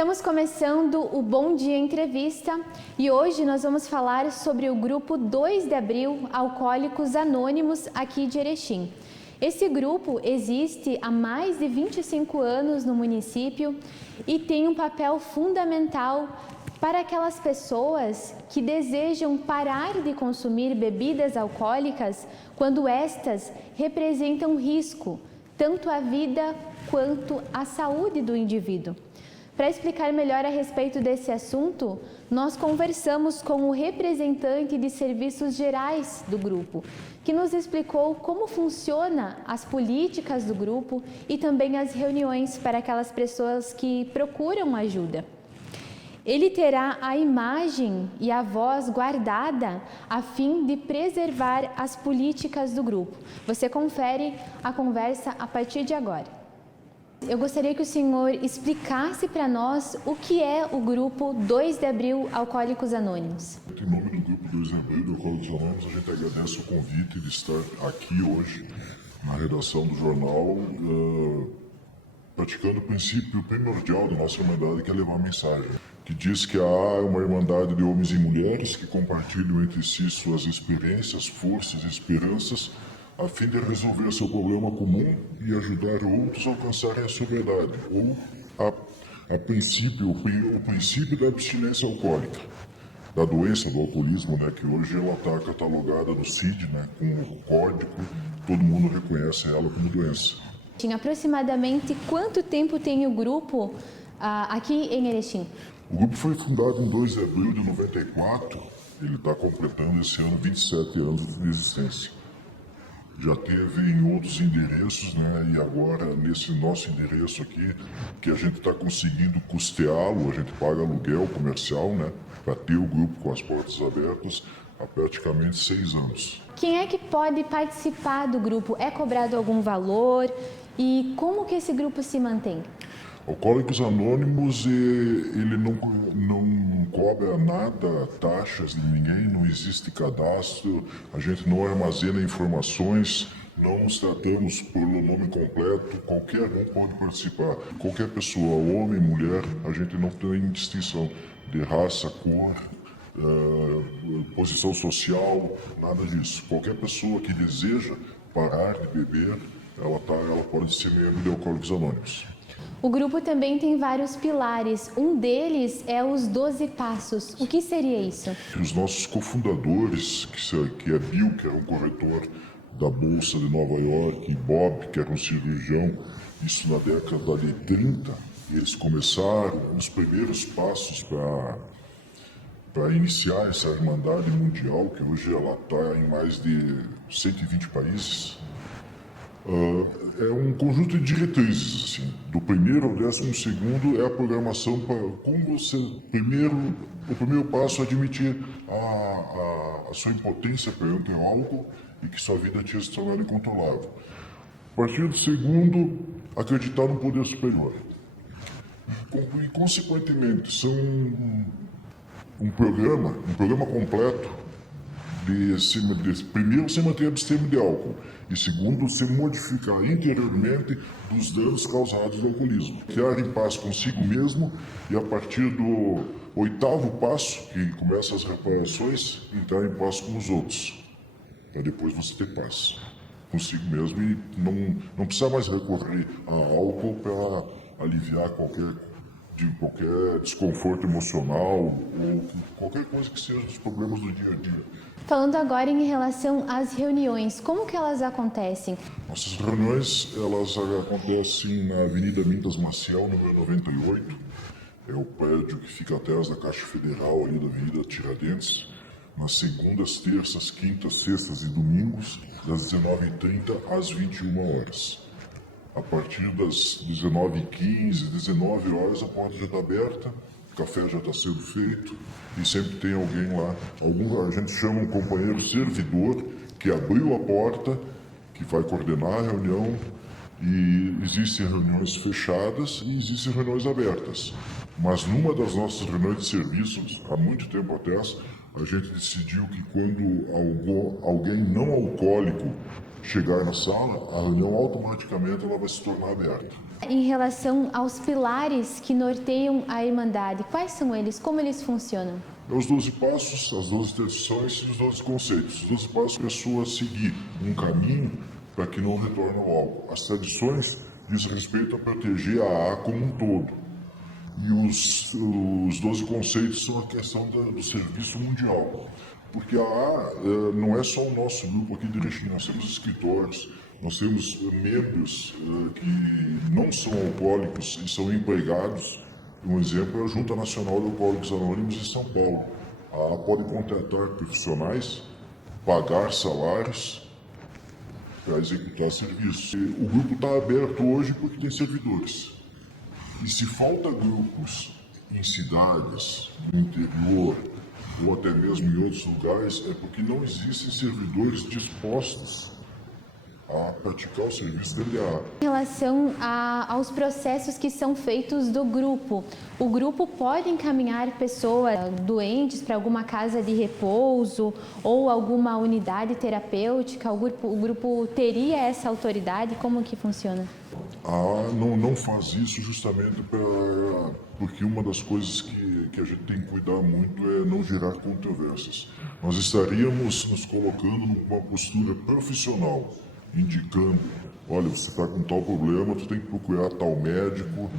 Estamos começando o Bom Dia Entrevista e hoje nós vamos falar sobre o grupo 2 de Abril Alcoólicos Anônimos aqui de Erechim. Esse grupo existe há mais de 25 anos no município e tem um papel fundamental para aquelas pessoas que desejam parar de consumir bebidas alcoólicas quando estas representam risco, tanto à vida quanto à saúde do indivíduo. Para explicar melhor a respeito desse assunto, nós conversamos com o representante de serviços gerais do grupo, que nos explicou como funciona as políticas do grupo e também as reuniões para aquelas pessoas que procuram ajuda. Ele terá a imagem e a voz guardada a fim de preservar as políticas do grupo. Você confere a conversa a partir de agora. Eu gostaria que o senhor explicasse para nós o que é o grupo 2 de Abril Alcoólicos Anônimos. Em nome do grupo 2 de Abril de Alcoólicos Anônimos, a gente agradece o convite de estar aqui hoje na redação do jornal, praticando o princípio primordial da nossa Irmandade, que é levar a mensagem, que diz que há uma Irmandade de homens e mulheres que compartilham entre si suas experiências, forças e esperanças, a fim de resolver seu problema comum e ajudar outros a alcançarem a sobriedade, ou o princípio da abstinência alcoólica, da doença do alcoolismo, que hoje ela está catalogada no CID, com o código, todo mundo reconhece ela como doença. Aproximadamente quanto tempo tem o grupo aqui em Erechim? O grupo foi fundado em 2 de abril de 94, ele está completando esse ano 27 anos de existência. Já teve em outros endereços, e agora nesse nosso endereço aqui, que a gente está conseguindo custeá-lo, a gente paga aluguel comercial, para ter o grupo com as portas abertas há praticamente 6 anos. Quem é que pode participar do grupo? É cobrado algum valor? E como que esse grupo se mantém? Alcoólicos Anônimos, ele não cobra nada, taxas de ninguém, não existe cadastro, a gente não armazena informações, não nos tratamos pelo nome completo, qualquer um pode participar. Qualquer pessoa, homem, mulher, a gente não tem distinção de raça, cor, posição social, nada disso. Qualquer pessoa que deseja parar de beber, ela pode ser membro de Alcoólicos Anônimos. O grupo também tem vários pilares, um deles é os 12 passos. O que seria isso? Os nossos cofundadores, que é Bill, que era um corretor da Bolsa de Nova York, e Bob, que era um cirurgião, isso na década de 30, eles começaram os primeiros passos para iniciar essa Irmandade Mundial, que hoje ela está em mais de 120 países. É um conjunto de diretrizes, assim. Do primeiro ao 12º é a programação para como você, o primeiro passo é admitir a sua impotência perante o álcool e que sua vida tinha se tornado incontrolável. A partir do segundo, acreditar no poder superior. E, consequentemente, são um programa completo primeiro, se manter abstêmio de álcool e segundo, se modificar interiormente dos danos causados do alcoolismo. Criar em paz consigo mesmo e a partir do 8º passo, que começa as reparações, entrar em paz com os outros, para depois você ter paz consigo mesmo e não precisa mais recorrer a álcool para aliviar qualquer desconforto emocional ou qualquer coisa que seja os problemas do dia a dia. Falando agora em relação às reuniões, como que elas acontecem? Nossas reuniões, elas acontecem na Avenida Mintas Maciel, número 98. É o prédio que fica atrás da Caixa Federal, ali da Avenida Tiradentes. Nas segundas, terças, quintas, sextas e domingos, das 19h30 às 21 horas. A partir das 19h15, 19 horas, a porta já está aberta, o café já está sendo feito e sempre tem alguém lá. A gente chama um companheiro servidor que abriu a porta, que vai coordenar a reunião, e existem reuniões fechadas e existem reuniões abertas. Mas numa das nossas reuniões de serviços, há muito tempo atrás, a gente decidiu que quando alguém não alcoólico chegar na sala, a reunião automaticamente ela vai se tornar aberta. Em relação aos pilares que norteiam a Irmandade, quais são eles? Como eles funcionam? É os 12 passos, as 12 tradições e os 12 conceitos. Os 12 passos a pessoa seguir um caminho para que não retorne ao álcool. As tradições diz respeito a proteger a AA como um todo. E os 12 conceitos são a questão do serviço mundial. Porque a AA não é só o nosso grupo aqui de Erechim, nós temos escritores, nós temos membros que não são alcoólicos e são empregados. Um exemplo é a Junta Nacional de Alcoólicos Anônimos em São Paulo. A AA pode contratar profissionais, pagar salários para executar serviços. O grupo está aberto hoje porque tem servidores. E se falta grupos em cidades, no interior, ou até mesmo em outros lugares, é porque não existem servidores dispostos a praticar o serviço da LDA. Em relação aos processos que são feitos do grupo, o grupo pode encaminhar pessoas doentes para alguma casa de repouso ou alguma unidade terapêutica? O grupo teria essa autoridade? Como que funciona? Não faz isso justamente porque uma das coisas que a gente tem que cuidar muito é não gerar controvérsias. Nós estaríamos nos colocando numa postura profissional, indicando, olha, você está com tal problema, tu tem que procurar tal médico.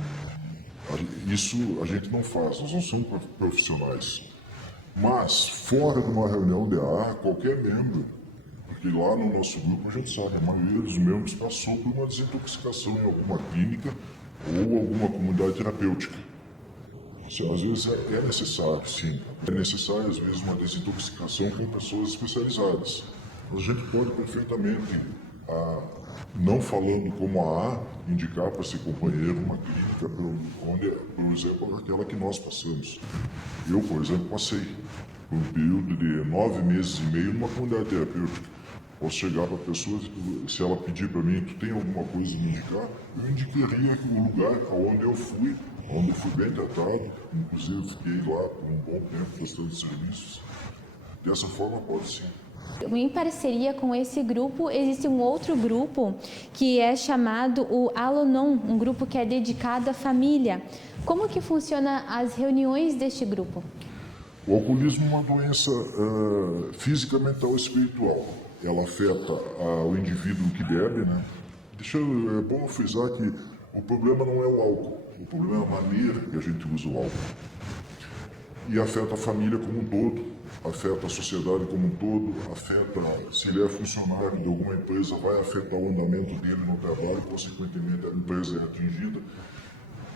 Isso a gente não faz, nós não somos profissionais. Mas, fora de uma reunião de AA, qualquer membro, porque lá no nosso grupo a gente sabe, a maioria dos membros passou por uma desintoxicação em alguma clínica ou alguma comunidade terapêutica. Às vezes é necessário, sim. É necessário, às vezes, uma desintoxicação com pessoas especializadas. Mas a gente pode perfeitamente, não falando como a AA, indicar para ser companheiro uma clínica, por exemplo, aquela que nós passamos. Eu, por exemplo, passei por um período de 9 meses e meio numa comunidade terapêutica. Posso chegar para a pessoa, se ela pedir para mim, tu tem alguma coisa a me indicar, eu indicaria o lugar onde eu fui bem tratado, inclusive fiquei lá por um bom tempo prestando serviços. Dessa forma pode sim. Em parceria com esse grupo, existe um outro grupo que é chamado o Al-Anon, um grupo que é dedicado à família. Como que funciona as reuniões deste grupo? O alcoolismo é uma doença física, mental e espiritual. Ela afeta o indivíduo que bebe, né? É bom frisar que o problema não é o álcool, o problema é a maneira que a gente usa o álcool. E afeta a família como um todo, afeta a sociedade como um todo, afeta, se ele é funcionário de alguma empresa, vai afetar o andamento dele no trabalho, consequentemente a empresa é atingida.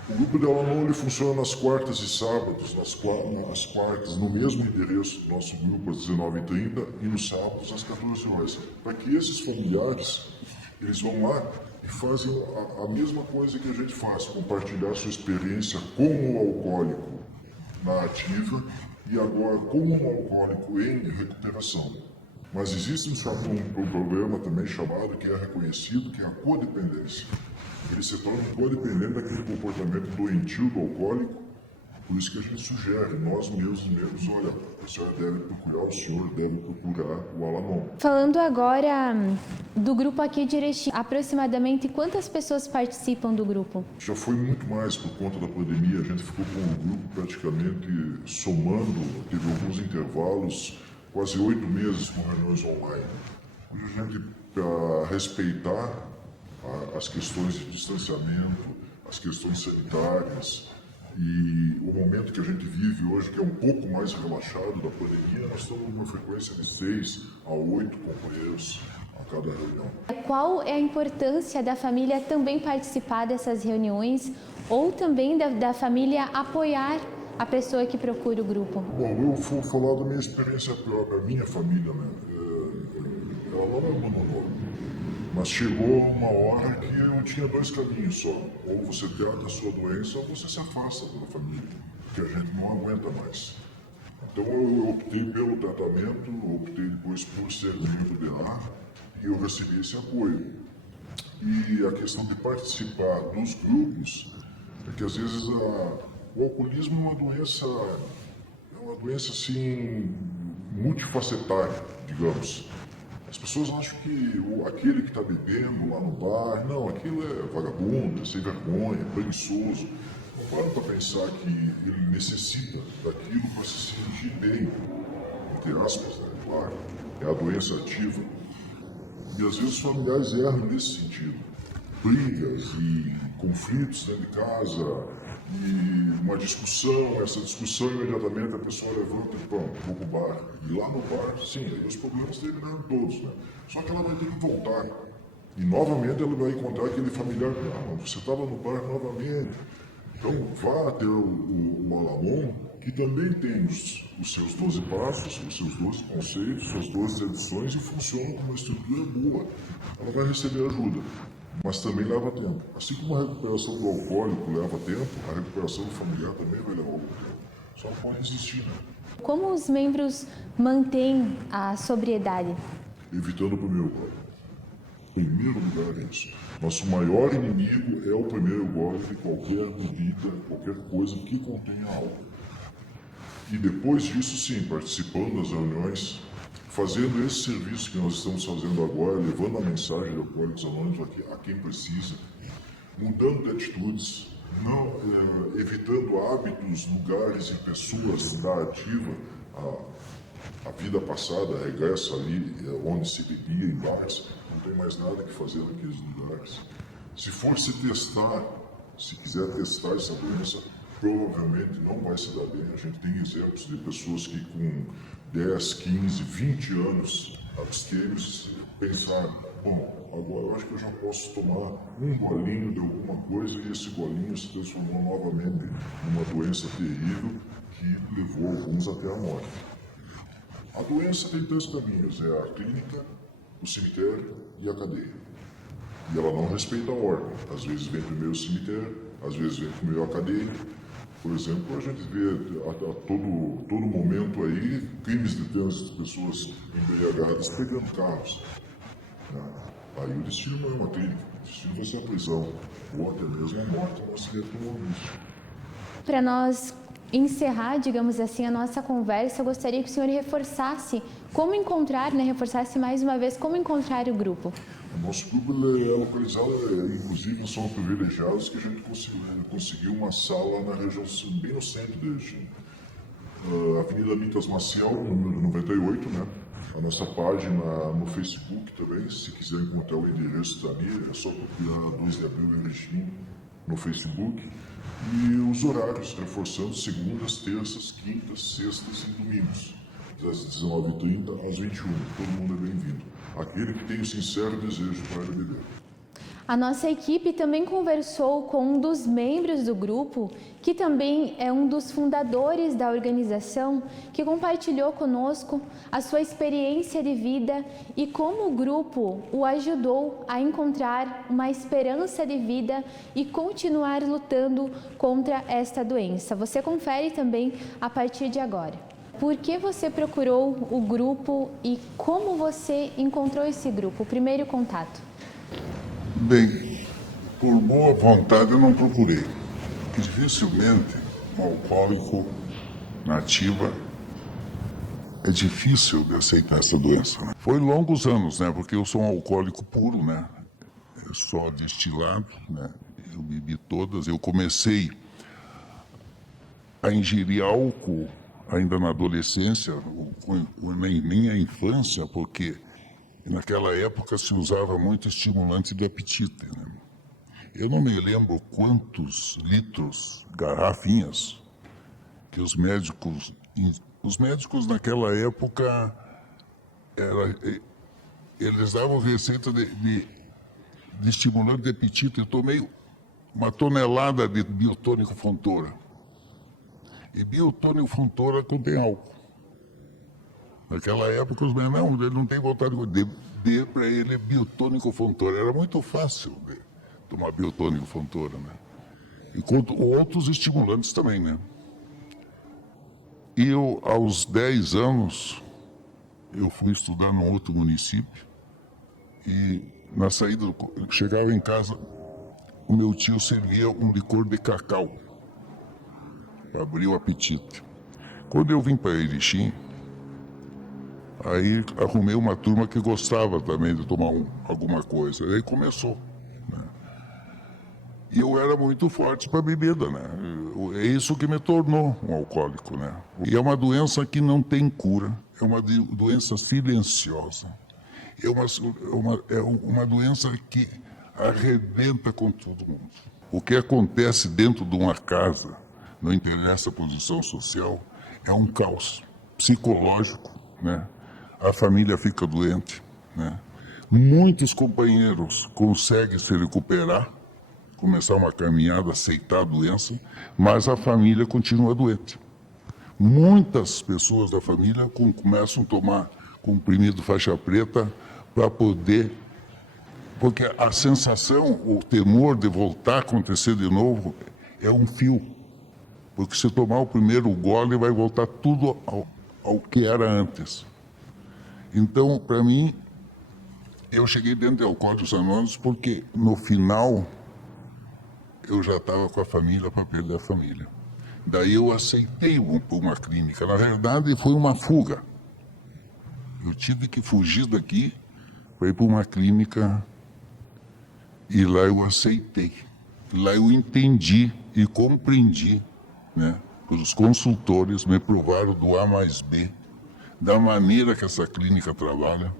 O grupo de Al-Anon ele funciona nas quartas e sábados, nas quartas no mesmo endereço do nosso grupo às 19h30 e nos sábados às 14 horas, para que esses familiares eles vão lá e fazem a mesma coisa que a gente faz, compartilhar sua experiência como alcoólico na ativa e agora como um alcoólico em recuperação. Mas existe um problema também chamado, que é reconhecido, que é a codependência. Ele se torna codependente daquele comportamento doentio do alcoólico, por isso que a gente sugere, nós mesmos, olha, a senhora deve procurar, o senhor deve procurar o Al-Anon. Falando agora do grupo aqui de Erechim, aproximadamente quantas pessoas participam do grupo? Já foi muito mais por conta da pandemia, a gente ficou com o grupo praticamente somando, teve alguns intervalos, quase 8 meses com reuniões online. Hoje a gente, para respeitar as questões de distanciamento, as questões sanitárias, e o momento que a gente vive hoje, que é um pouco mais relaxado da pandemia, nós estamos numa frequência de 6 a 8 companheiros a cada reunião. Qual é a importância da família também participar dessas reuniões ou também da família apoiar a pessoa que procura o grupo? Bom, eu vou falar da minha experiência própria, a minha família, né? Ela não me abandonou. Mas chegou uma hora que eu tinha 2 caminhos só. Ou você trata a sua doença ou você se afasta da família, porque a gente não aguenta mais. Então eu optei pelo tratamento, optei depois por ser membro de lá e eu recebi esse apoio. E a questão de participar dos grupos é que às vezes o alcoolismo é uma doença assim multifacetária, digamos. As pessoas acham que aquele que está bebendo lá no bar, não, aquilo é vagabundo, é sem vergonha, é preguiçoso. Para para pensar que ele necessita daquilo para se sentir bem, entre aspas, né? Claro, é a doença ativa. E às vezes os familiares erram nesse sentido. Brigas e conflitos dentro de casa, e uma discussão, essa discussão imediatamente a pessoa levanta e vou pro bar. E lá no bar, sim, aí os problemas terminaram todos, né? Só que ela vai ter que voltar. E novamente ela vai encontrar aquele familiar, você estava no bar novamente. Então vá até o Alamon, que também tem os seus 12 passos, os seus 12 conceitos, suas 12 edições e funciona com uma estrutura boa. Ela vai receber ajuda, mas também leva tempo. Assim como a recuperação do alcoólico leva tempo, a recuperação do familiar também vai levar algum tempo. Só não pode existir, né? Como os membros mantêm a sobriedade? Evitando o primeiro gole. Primeiro lugar é isso. Nosso maior inimigo é o primeiro gole de qualquer bebida, qualquer coisa que contenha álcool. E depois disso, sim, participando das reuniões, fazendo esse serviço que nós estamos fazendo agora, levando a mensagem de Alcoólicos Anônimos a quem precisa, mudando de atitudes, não, evitando hábitos, lugares e pessoas da ativa, a vida passada regressa ali, onde se bebia em bares, não tem mais nada que fazer naqueles lugares. Se for se testar, se quiser testar essa doença, provavelmente não vai se dar bem. A gente tem exemplos de pessoas que com 10, 15, 20 anos abstêmios pensaram, bom, agora eu acho que eu já posso tomar um golinho de alguma coisa e esse golinho se transformou novamente numa doença terrível que levou alguns até a morte. A doença tem três caminhos, é a clínica, o cemitério e a cadeia. E ela não respeita a ordem. Às vezes vem primeiro o cemitério, às vezes vem primeiro a cadeia. Por exemplo, a gente vê a todo momento aí crimes de trânsito de pessoas embriagadas pegando carros. Aí o destino não é uma clínica, o destino vai ser a prisão, ou até mesmo a morte, um acidente automobilístico. Para nós encerrar, digamos assim, a nossa conversa, eu gostaria que o senhor reforçasse como encontrar, reforçasse mais uma vez como encontrar o grupo. O nosso grupo é localizado, inclusive somos privilegiados que a gente conseguiu uma sala na região, bem no centro de Erechim. Avenida Mitas Maciel, número 98, né? A nossa página no Facebook também, se quiser encontrar o endereço ali, é só procurar 2 de abril em Erechim no Facebook. E os horários, reforçando segundas, terças, quintas, sextas e domingos, das 19h30 às 21h. Todo mundo é bem-vindo. Aquele que tem o sincero desejo para beber. A nossa equipe também conversou com um dos membros do grupo, que também é um dos fundadores da organização, que compartilhou conosco a sua experiência de vida e como o grupo o ajudou a encontrar uma esperança de vida e continuar lutando contra esta doença. Você confere também a partir de agora. Por que você procurou o grupo e como você encontrou esse grupo, o primeiro contato? Bem, por boa vontade eu não procurei, porque dificilmente um alcoólico na ativa é difícil de aceitar essa doença, né? Foi longos anos, né? Porque eu sou um alcoólico puro, né? Eu só destilado, né? Eu bebi todas. Eu comecei a ingerir álcool ainda na adolescência, nem minha infância, porque naquela época se usava muito estimulante do apetite, né? Eu não me lembro quantos litros, garrafinhas, que os médicos naquela época, eles davam receita de estimulante de apetite. Eu tomei uma tonelada de biotônico Fontoura. E biotônico Fontoura contém álcool. Naquela época, os médicos, não, ele não tem vontade de beber, para ele biotônico Fontoura. Era muito fácil tomar biotônico Fontoura, né? E com outros estimulantes também, né? E eu, aos 10 anos, eu fui estudar num outro município e na saída, chegava em casa, o meu tio servia um licor de cacau para abrir o apetite. Quando eu vim para Erechim, Aí arrumei uma turma que gostava também de tomar alguma coisa. Aí começou. Né? E eu era muito forte para bebida, né? É isso que me tornou um alcoólico, né? E é uma doença que não tem cura. É uma doença silenciosa. É uma doença que arrebenta com todo mundo. O que acontece dentro de uma casa, não interessa a posição social, é um caos psicológico, né? A família fica doente, né? Muitos companheiros conseguem se recuperar, começar uma caminhada, aceitar a doença, mas a família continua doente. Muitas pessoas da família começam a tomar comprimido faixa preta para poder... Porque a sensação, o temor de voltar a acontecer de novo é um fio. Porque se tomar o primeiro gole, vai voltar tudo ao que era antes. Então, para mim, eu cheguei dentro de Alcoólicos Anônimos porque, no final, eu já estava com a família para perder a família. Daí eu aceitei uma clínica. Na verdade, foi uma fuga. Eu tive que fugir daqui para ir para uma clínica e lá eu aceitei. Lá eu entendi e compreendi, né? Os consultores me provaram do A mais B, da maneira que essa clínica trabalha,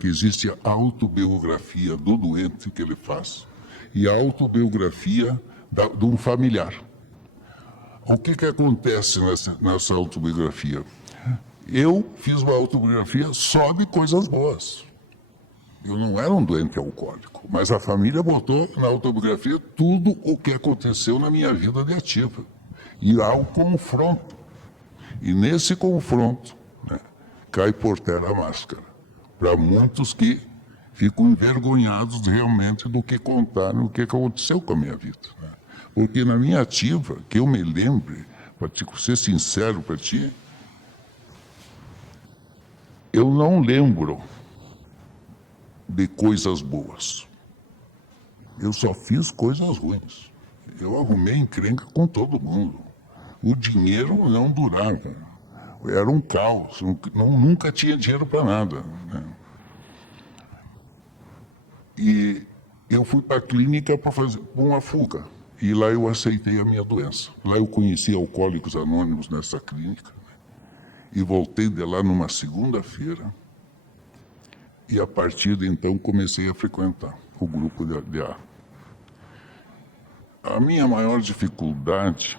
que existe a autobiografia do doente que ele faz e a autobiografia de um familiar. O que acontece nessa autobiografia? Eu fiz uma autobiografia só de coisas boas. Eu não era um doente alcoólico, mas a família botou na autobiografia tudo o que aconteceu na minha vida de ativa. E há um confronto. E nesse confronto, né, cai por terra a máscara. Para muitos que ficam envergonhados realmente do que contaram, o que aconteceu com a minha vida. Né? Porque na minha ativa, que eu me lembre, para ser sincero para ti, eu não lembro de coisas boas. Eu só fiz coisas ruins. Eu arrumei encrenca com todo mundo. O dinheiro não durava. Era um caos. Nunca tinha dinheiro para nada. Né? E eu fui para a clínica para fazer uma fuga. E lá eu aceitei a minha doença. Lá eu conheci Alcoólicos Anônimos nessa clínica. Né? E voltei de lá numa segunda-feira. E a partir de então comecei a frequentar o grupo de A. A minha maior dificuldade,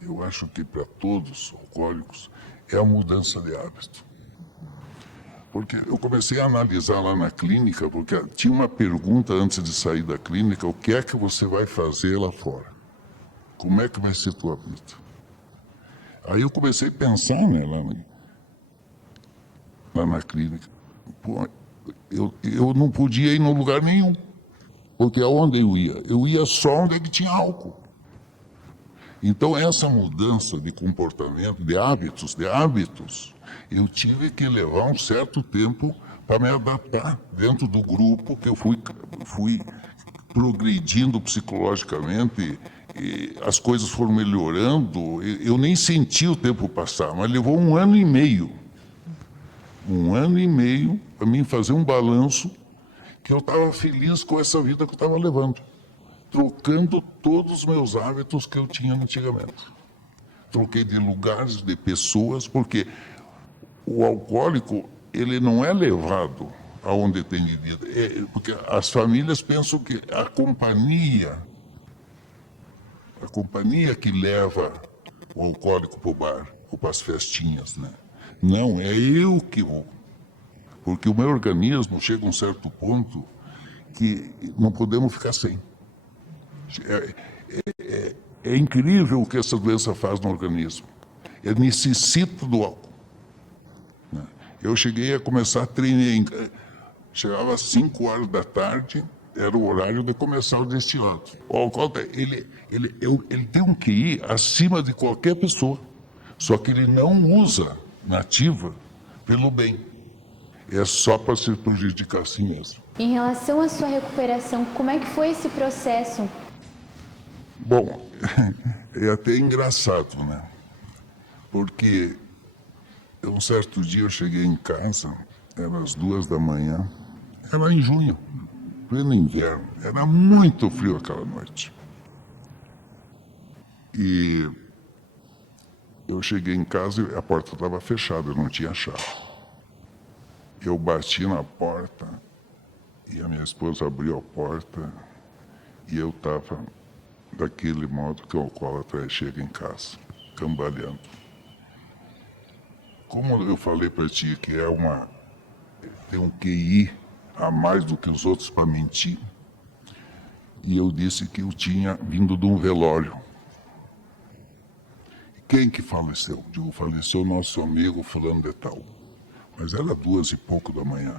eu acho que para todos os alcoólicos, é a mudança de hábito. Porque eu comecei a analisar lá na clínica, porque tinha uma pergunta antes de sair da clínica: o que é que você vai fazer lá fora? Como é que vai ser tua vida? Aí eu comecei a pensar, né, lá na clínica. Pô, eu não podia ir em lugar nenhum. Porque aonde eu ia? Eu ia só onde é que tinha álcool. Então essa mudança de comportamento, de hábitos, eu tive que levar um certo tempo para me adaptar dentro do grupo, que eu fui progredindo psicologicamente, e as coisas foram melhorando. Eu nem senti o tempo passar, mas levou 1 ano e meio. 1 ano e meio para mim fazer um balanço que eu estava feliz com essa vida que eu estava levando, trocando todos os meus hábitos que eu tinha antigamente. Troquei de lugares, de pessoas, porque o alcoólico, ele não é levado aonde tem bebida. Porque as famílias pensam que a companhia que leva o alcoólico para o bar ou para as festinhas, né? Não, é eu que vou. Porque o meu organismo chega a um certo ponto que não podemos ficar sem. É incrível o que essa doença faz no organismo. Ele necessita do álcool. Eu cheguei a começar a treinar. Chegava às 5 horas da tarde, era o horário de começar o destilado. O alcoólatra, ele tem um QI acima de qualquer pessoa. Só que ele não usa na ativa pelo bem. É só para se prejudicar a si mesmo. Em relação à sua recuperação, como é que foi esse processo? Bom, é até engraçado, né? Porque Um certo dia eu cheguei em casa, eram as 2 da manhã, era em junho, pleno inverno, era muito frio aquela noite. E eu cheguei em casa e a porta estava fechada, eu não tinha chave. Eu bati na porta e a minha esposa abriu a porta e eu estava daquele modo que o alcoólatra chega em casa, cambaleando. Como eu falei para ti que tem um QI a mais do que os outros para mentir, e eu disse que eu tinha vindo de um velório. Quem que faleceu? Digo, faleceu nosso amigo fulano de tal. Mas era 2 e pouco da manhã.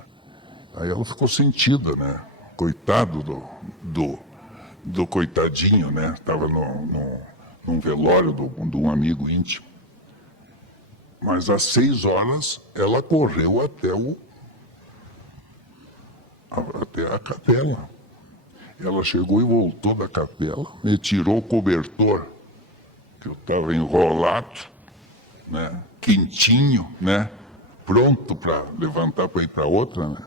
Aí ela ficou sentida, né? Coitado do coitadinho, né? Estava num velório de um amigo íntimo. Mas às 6 horas ela correu até a capela. Ela chegou e voltou da capela, me tirou o cobertor, que eu estava enrolado, né? Quentinho, né? Pronto para levantar para ir para outra, né?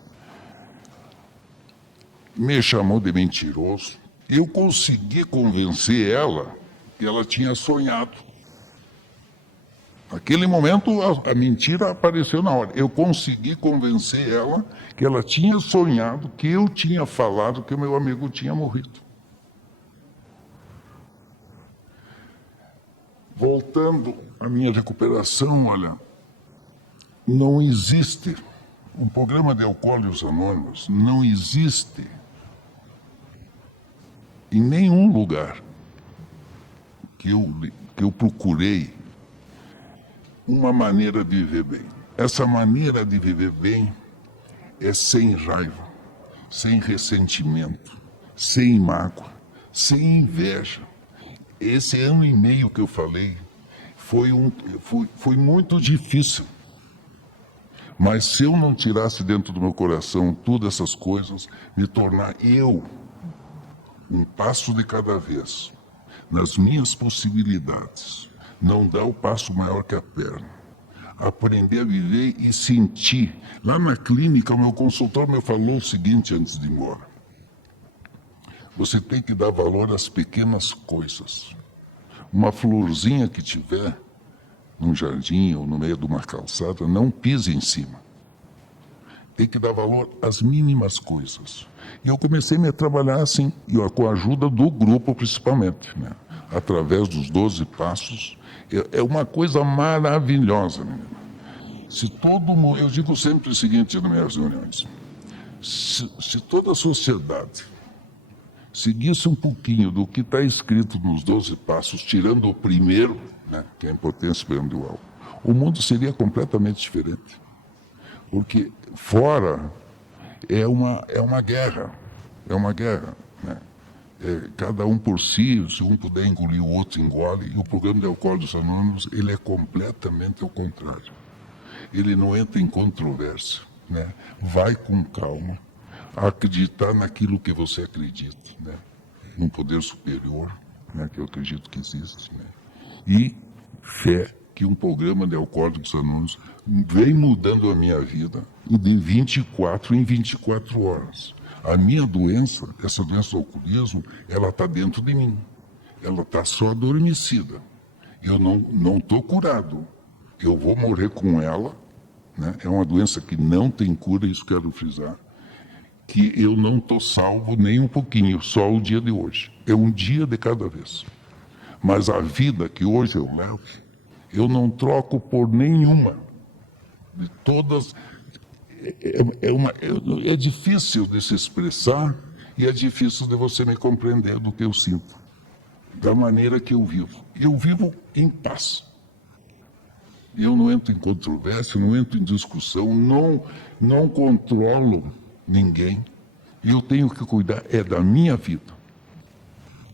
Me chamou de mentiroso. Eu consegui convencer ela que ela tinha sonhado. Naquele momento, a mentira apareceu na hora. Eu consegui convencer ela que ela tinha sonhado, que eu tinha falado que o meu amigo tinha morrido. Voltando à minha recuperação, olha, não existe um programa de Alcoólicos Anônimos, não existe em nenhum lugar que eu procurei uma maneira de viver bem. Essa maneira de viver bem é sem raiva, sem ressentimento, sem mágoa, sem inveja. Esse 1 ano e meio que eu falei foi muito difícil. Mas se eu não tirasse dentro do meu coração todas essas coisas, me tornar eu, um passo de cada vez, nas minhas possibilidades, não dar o passo maior que a perna, aprender a viver e sentir. Lá na clínica, o meu consultor me falou o seguinte antes de ir embora: você tem que dar valor às pequenas coisas. Uma florzinha que tiver num jardim ou no meio de uma calçada, não pise em cima. Tem que dar valor às mínimas coisas. E eu comecei a me trabalhar assim, com a ajuda do grupo principalmente, né? Através dos 12 passos. É uma coisa maravilhosa, menina. Se todo mundo, eu digo sempre o seguinte nas minhas reuniões: se toda a sociedade seguisse um pouquinho do que está escrito nos 12 passos, tirando o primeiro, né, que é a importância espiritual, o mundo seria completamente diferente. Porque fora é uma guerra, né? Cada um por si, se um puder engolir, o outro engole. E o programa de Alcoólicos Anônimos, ele é completamente ao contrário. Ele não entra em controvérsia, né? Vai com calma, acreditar naquilo que você acredita, né? Num poder superior, né? Que eu acredito que existe, né? E fé que um programa de Alcoólicos Anônimos vem mudando a minha vida de 24 em 24 horas. A minha doença, essa doença do alcoolismo, ela está dentro de mim. Ela está só adormecida. Eu não estou curado. Eu vou morrer com ela, né? É uma doença que não tem cura, isso quero frisar. Que eu não estou salvo nem um pouquinho, só o dia de hoje. É um dia de cada vez. Mas a vida que hoje eu levo, eu não troco por nenhuma. De todas... É difícil de se expressar e é difícil de você me compreender do que eu sinto, da maneira que eu vivo. Eu vivo em paz. Eu não entro em controvérsia, não entro em discussão, não controlo ninguém. Eu tenho que cuidar da minha vida.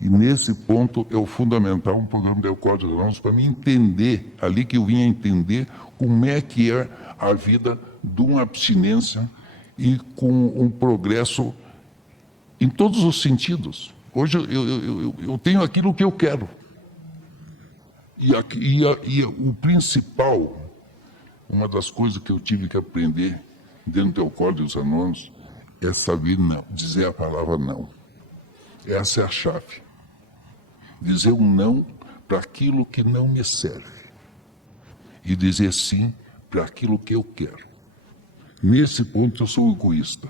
E nesse ponto é o fundamental um programa de Alcoólicos Anônimos para me entender, ali que eu vinha entender como é que é a vida de uma abstinência e com um progresso em todos os sentidos. Hoje eu tenho aquilo que eu quero. E o principal Uma das coisas que eu tive que aprender dentro do Alcoólicos Anônimos é saber não, dizer a palavra não. Essa é a chave. Dizer um não para aquilo que não me serve. E dizer sim para aquilo que eu quero. Nesse ponto eu sou egoísta,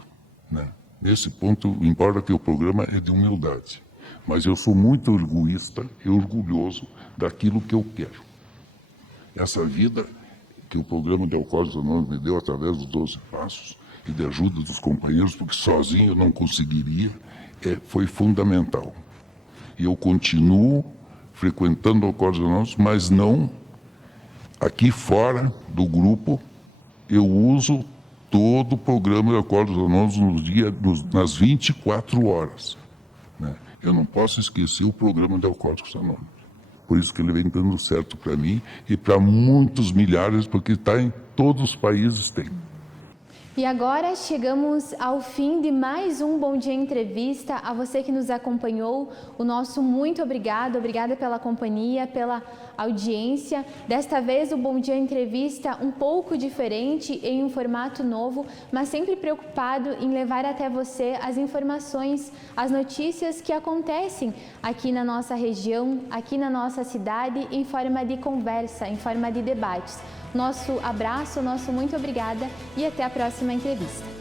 né? Nesse ponto, embora que o programa é de humildade, mas eu sou muito egoísta e orgulhoso daquilo que eu quero. Essa vida que o programa de Alcoólicos Anônimos me deu através dos 12 Passos e da ajuda dos companheiros, porque sozinho eu não conseguiria, foi fundamental. E eu continuo frequentando Alcoólicos Anônimos, mas não aqui fora do grupo. Eu uso todo o programa de Alcoólicos Anônimos nas 24 horas. Né? Eu não posso esquecer o programa de Alcoólicos Anônimos. Por isso que ele vem dando certo para mim e para muitos milhares, porque está em todos os países tem. E agora chegamos ao fim de mais um Bom Dia Entrevista. A você que nos acompanhou, o nosso muito obrigada pela companhia, pela audiência. Desta vez o Bom Dia Entrevista um pouco diferente, em um formato novo, mas sempre preocupado em levar até você as informações, as notícias que acontecem aqui na nossa região, aqui na nossa cidade, em forma de conversa, em forma de debates. Nosso abraço, nosso muito obrigada e até a próxima entrevista.